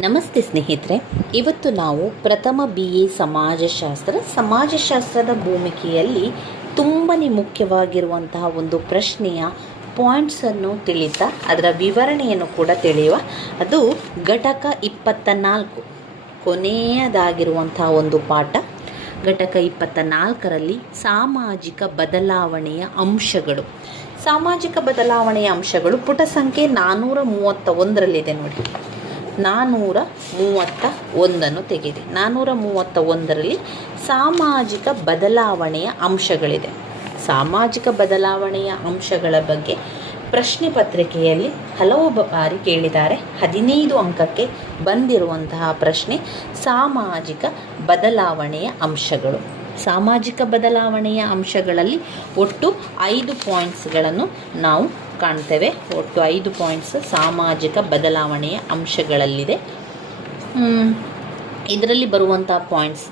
ನಮಸ್ತೆ ಸ್ನೇಹಿತರೆ, ಇವತ್ತು ನಾವು ಪ್ರಥಮ ಬಿ ಎ ಸಮಾಜಶಾಸ್ತ್ರ, ಸಮಾಜಶಾಸ್ತ್ರದ ಭೂಮಿಕೆಯಲ್ಲಿ ತುಂಬಾ ಮುಖ್ಯವಾಗಿರುವಂತಹ ಒಂದು ಪ್ರಶ್ನೆಯ ಪಾಯಿಂಟ್ಸನ್ನು ತಿಳಿತಾ, ಅದರ ವಿವರಣೆಯನ್ನು ಕೂಡ ತಿಳಿಯುವ, ಅದು ಘಟಕ ಇಪ್ಪತ್ತ ನಾಲ್ಕು ಕೊನೆಯದಾಗಿರುವಂತಹ ಒಂದು ಪಾಠ. ಘಟಕ ಇಪ್ಪತ್ತ ನಾಲ್ಕರಲ್ಲಿ ಸಾಮಾಜಿಕ ಬದಲಾವಣೆಯ ಅಂಶಗಳು. ಸಾಮಾಜಿಕ ಬದಲಾವಣೆಯ ಅಂಶಗಳು, ಪುಟ ಸಂಖ್ಯೆ ನಾನ್ನೂರ ಮೂವತ್ತ ಒಂದರಲ್ಲಿದೆ ನೋಡಿ. ನಾನ್ನೂರ ಮೂವತ್ತ ಒಂದನ್ನು ತೆಗೆದೆ. ನಾನ್ನೂರ ಮೂವತ್ತ ಒಂದರಲ್ಲಿ ಸಾಮಾಜಿಕ ಬದಲಾವಣೆಯ ಅಂಶಗಳಿದೆ. ಸಾಮಾಜಿಕ ಬದಲಾವಣೆಯ ಅಂಶಗಳ ಬಗ್ಗೆ ಪ್ರಶ್ನೆ ಪತ್ರಿಕೆಯಲ್ಲಿ ಹಲವು ಬಾರಿ ಕೇಳಿದ್ದಾರೆ. ಹದಿನೈದು ಅಂಕಕ್ಕೆ ಬಂದಿರುವಂತಹ ಪ್ರಶ್ನೆ ಸಾಮಾಜಿಕ ಬದಲಾವಣೆಯ ಅಂಶಗಳು. ಸಾಮಾಜಿಕ ಬದಲಾವಣೆಯ ಅಂಶಗಳಲ್ಲಿ ಒಟ್ಟು ಐದು ಪಾಯಿಂಟ್ಸ್ಗಳನ್ನು ನಾವು ಕಾಣ್ತೇವೆ. ಒಟ್ಟು ಐದು ಪಾಯಿಂಟ್ಸ್ ಸಾಮಾಜಿಕ ಬದಲಾವಣೆಯ ಅಂಶಗಳಲ್ಲಿದೆ. ಇದರಲ್ಲಿ ಬರುವಂಥ ಪಾಯಿಂಟ್ಸ್